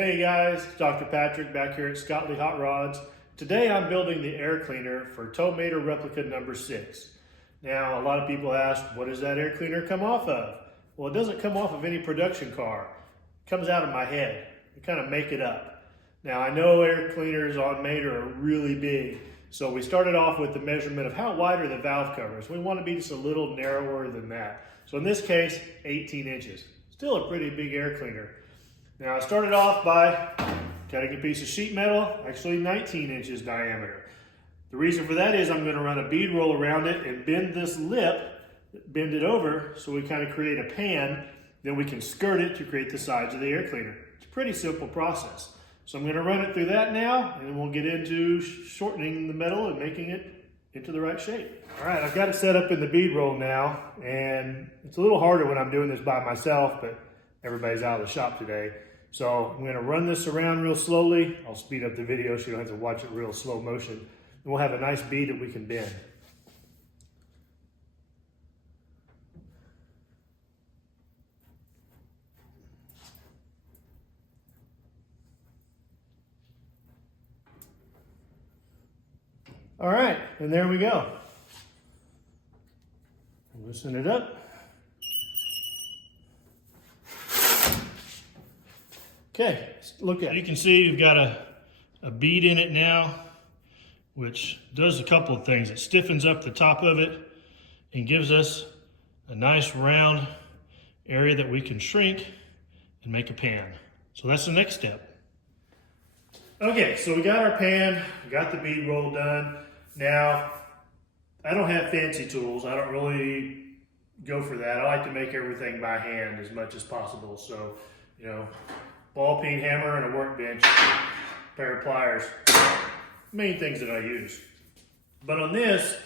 Hey guys, it's Dr. Patrick back here at Scottley Hot Rods. Today I'm building the air cleaner for tow mater replica number 6. Now a lot of people ask, what does that air cleaner come off of? Well, it doesn't come off of any production car. It comes out of my head. I kind of make it up. Now I know air cleaners on mater are really big, so we started off with the measurement of how wide are the valve covers. We want to be just a little narrower than that. So in this case, 18 inches. Still a pretty big air cleaner. Now I started off by cutting a piece of sheet metal, actually 19 inches diameter. The reason for that is I'm going to run a bead roll around it and bend this lip, bend it over so we kind of create a pan, then we can skirt it to create the sides of the air cleaner. It's a pretty simple process. So I'm going to run it through that now, and then we'll get into shortening the metal and making it into the right shape. All right, I've got it set up in the bead roll now, and it's a little harder when I'm doing this by myself, but everybody's out of the shop today. So I'm going to run this around real slowly. I'll speed up the video so you don't have to watch it real slow motion. And we'll have a nice bead that we can bend. All right, and there we go. Loosen it up. Okay, look at it. You can see you've got a bead in it now, which does a couple of things. It stiffens up the top of it and gives us a nice round area that we can shrink and make a pan. So that's the next step. Okay, so we got our pan, we got the bead roll done. Now, I don't have fancy tools. I don't really go for that. I like to make everything by hand as much as possible. So, you know, ball peen hammer and a workbench, pair of pliers, main things that I use. But on this,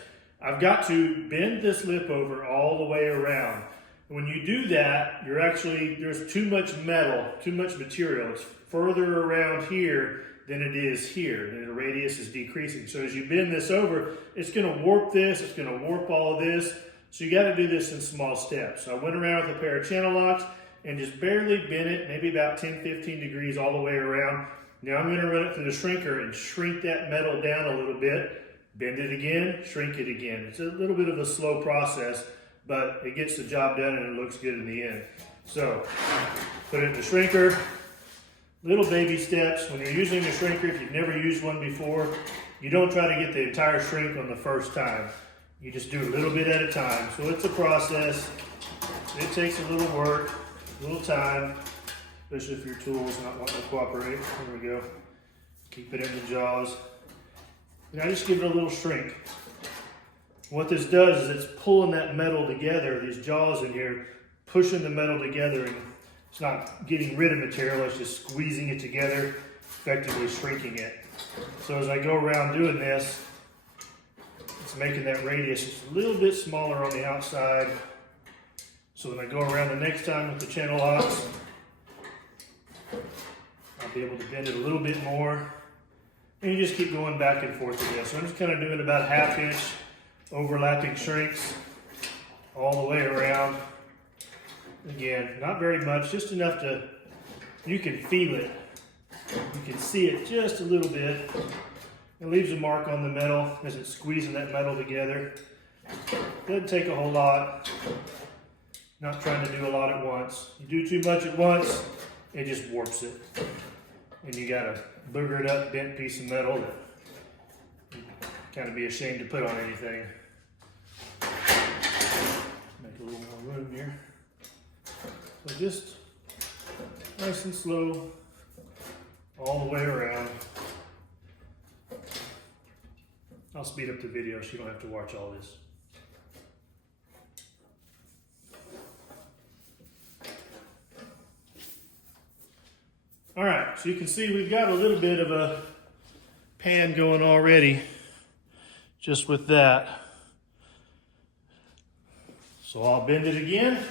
I've got to bend this lip over all the way around. When you do that, there's too much metal, too much material. It's further around here than it is here, and the radius is decreasing. So as you bend this over, it's gonna warp this, it's gonna warp all of this. So you gotta do this in small steps. So I went around with a pair of channel locks and just barely bend it, maybe about 10-15 degrees all the way around. Now I'm gonna run it through the shrinker and shrink that metal down a little bit, bend it again, shrink it again. It's a little bit of a slow process, but it gets the job done and it looks good in the end. So, put it in the shrinker, little baby steps. When you're using a shrinker, if you've never used one before, you don't try to get the entire shrink on the first time. You just do a little bit at a time. So it's a process. It takes a little work. A little time, especially if your tool is not wanting to cooperate. There we go. Keep it in the jaws. And I just give it a little shrink. What this does is it's pulling that metal together, these jaws in here, pushing the metal together, and it's not getting rid of material, it's just squeezing it together, effectively shrinking it. So as I go around doing this, it's making that radius just a little bit smaller on the outside. So when I go around the next time with the channel locks, I'll be able to bend it a little bit more. And you just keep going back and forth with this. So I'm just kind of doing about a 1/2 inch overlapping shrinks all the way around. Again, not very much, just enough you can feel it. You can see it just a little bit. It leaves a mark on the metal as it's squeezing that metal together. Doesn't take a whole lot. Not trying to do a lot at once. You do too much at once, it just warps it. And you got a boogered up, bent piece of metal that you kind of be ashamed to put on anything. Make a little more room here. So just nice and slow, all the way around. I'll speed up the video so you don't have to watch all this. All right, so you can see we've got a little bit of a pan going already, just with that. So I'll bend it again,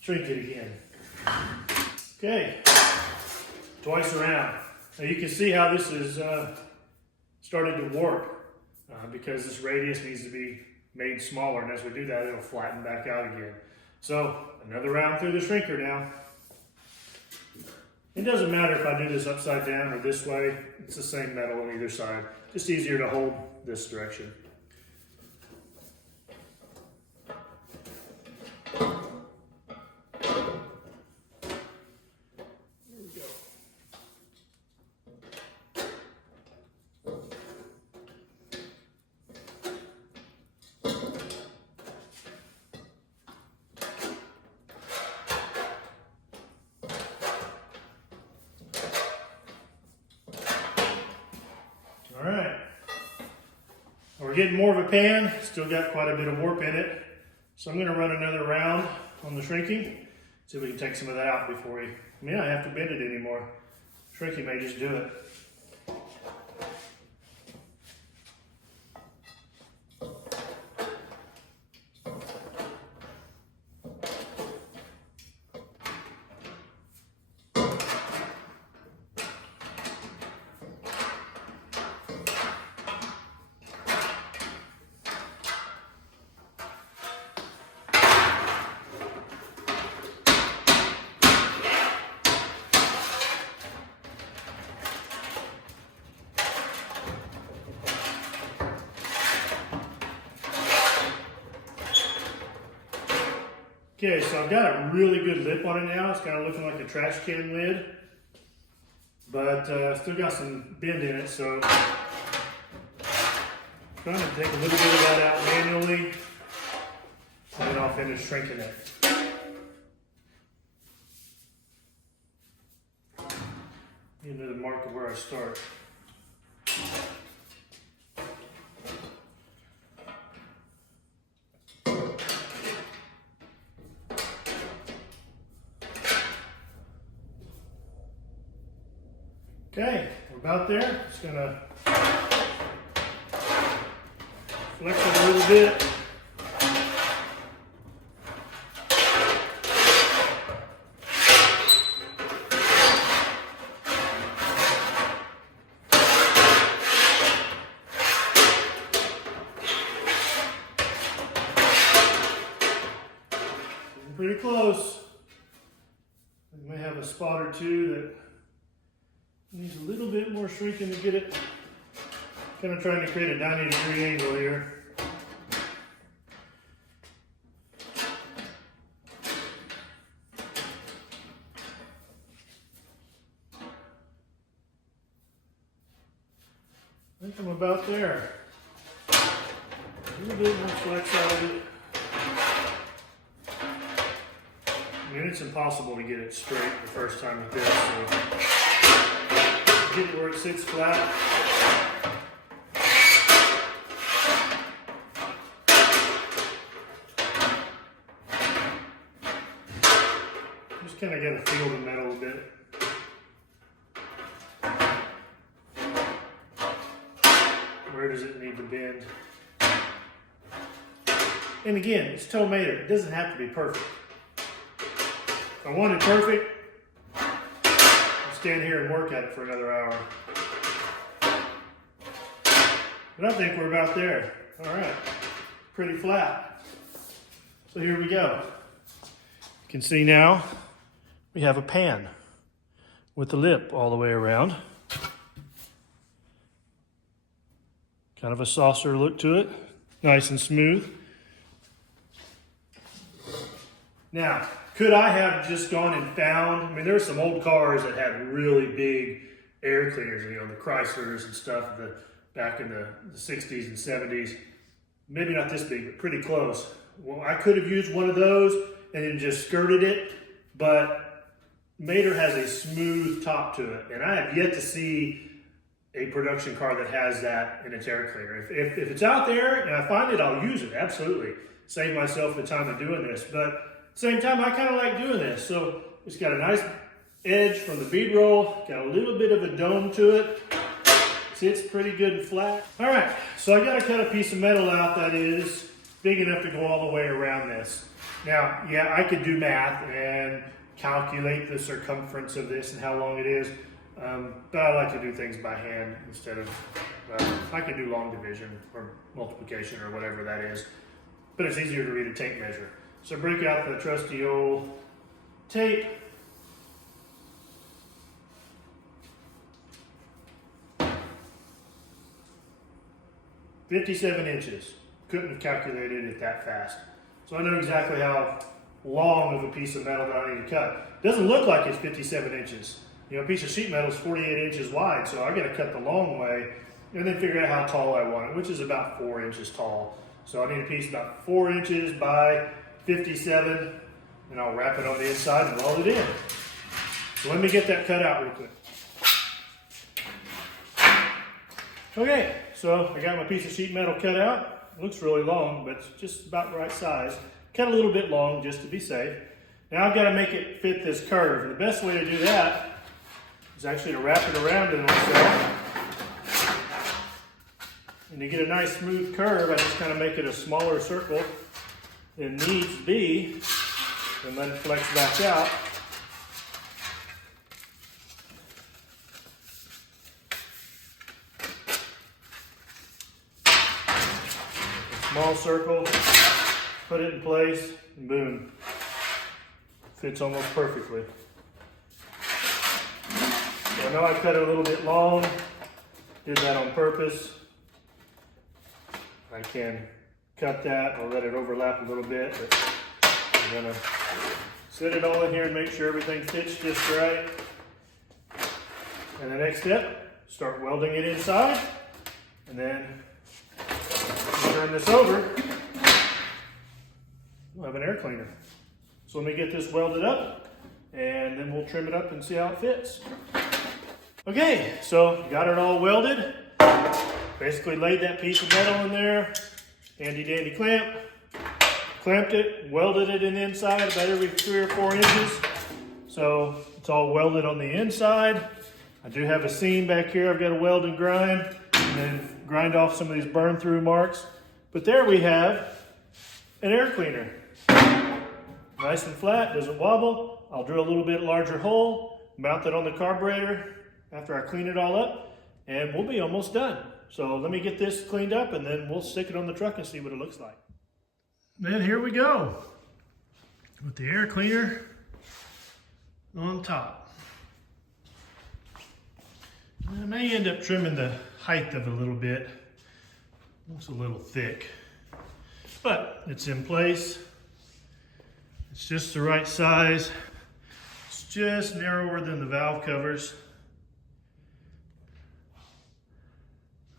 shrink it again. Okay, twice around. Now you can see how this is started to warp because this radius needs to be made smaller, and as we do that, it'll flatten back out again. So another round through the shrinker now. It doesn't matter if I do this upside down or this way. It's the same metal on either side. Just easier to hold this direction. All right, we're getting more of a pan, still got quite a bit of warp in it. So I'm gonna run another round on the shrinking, see if we can take some of that out before we may not have to bend it anymore. Shrinking may just do it. Okay, so I've got a really good lip on it now. It's kind of looking like a trash can lid, but still got some bend in it, so I'm trying to take a little bit of that out manually, and then I'll finish shrinking it. Get another mark of where I start. Okay, we're about there. Just gonna flex it a little bit. Getting pretty close. We may have a spot or two that needs a little bit more shrinking to get it. Kind of trying to create a 90-degree angle here. I think I'm about there. A little bit more flex out of it. I mean, it's impossible to get it straight the first time with this, so get it where it sits flat. Just kind of got to feel the metal a bit. Where does it need to bend? And again, it's toe mater. It doesn't have to be perfect. If I want it perfect, stand here and work at it for another hour. But I think we're about there. All right, pretty flat. So here we go. You can see now we have a pan with the lip all the way around. Kind of a saucer look to it, nice and smooth. Now, could I have just gone and found, I mean, there were some old cars that had really big air cleaners, you know, the Chryslers and stuff back in the 60s and 70s. Maybe not this big, but pretty close. Well, I could have used one of those and then just skirted it, but Mater has a smooth top to it, and I have yet to see a production car that has that in its air cleaner. If it's out there and I find it, I'll use it, absolutely. Save myself the time of doing this, but at the same time, I kind of like doing this. So it's got a nice edge from the bead roll, got a little bit of a dome to it. Sits pretty good and flat. All right, so I got to cut a piece of metal out that is big enough to go all the way around this. Now, yeah, I could do math and calculate the circumference of this and how long it is, but I like to do things by hand instead of, I could do long division or multiplication or whatever that is, but it's easier to read a tape measure. So break out the trusty old tape. 57 inches. Couldn't have calculated it that fast. So I know exactly how long of a piece of metal that I need to cut. Doesn't look like it's 57 inches. You know, a piece of sheet metal is 48 inches wide, so I gotta cut the long way and then figure out how tall I want it, which is about 4 inches tall. So I need a piece about 4 inches by 57, and I'll wrap it on the inside and weld it in. So let me get that cut out real quick. Okay, so I got my piece of sheet metal cut out. It looks really long, but it's just about the right size. Cut a little bit long just to be safe. Now I've got to make it fit this curve. And the best way to do that is actually to wrap it around it myself. And to get a nice smooth curve, I just kind of make it a smaller circle than it needs to be, and let it flex back out. A small circle, put it in place, and boom. Fits almost perfectly. So I know I cut it a little bit long, did that on purpose. I can cut that or let it overlap a little bit, but I'm gonna set it all in here and make sure everything fits just right. And the next step, start welding it inside, and then turn this over, we'll have an air cleaner. So let me get this welded up, and then we'll trim it up and see how it fits. Okay, so got it all welded. Basically laid that piece of metal in there, handy dandy clamp, clamped it, welded it in the inside about every 3 or 4 inches. So it's all welded on the inside. I do have a seam back here I've got to weld and grind, and then grind off some of these burn through marks. But there we have an air cleaner. Nice and flat, doesn't wobble. I'll drill a little bit larger hole, mount it on the carburetor after I clean it all up, and we'll be almost done. So let me get this cleaned up, and then we'll stick it on the truck and see what it looks like. Then here we go with the air cleaner on top. I may end up trimming the height of it a little bit. Looks a little thick, but it's in place. It's just the right size. It's just narrower than the valve covers.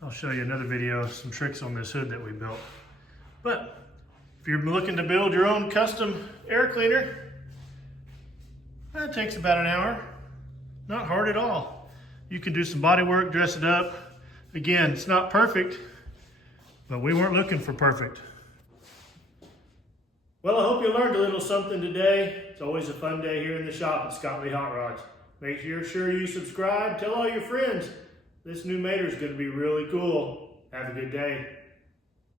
I'll show you another video, some tricks on this hood that we built. But if you're looking to build your own custom air cleaner, that takes about an hour. Not hard at all. You can do some body work, dress it up. Again, it's not perfect, but we weren't looking for perfect. Well, I hope you learned a little something today. It's always a fun day here in the shop at Scott Lee Hot Rods. Make sure you subscribe. Tell all your friends. This new mater is going to be really cool. Have a good day.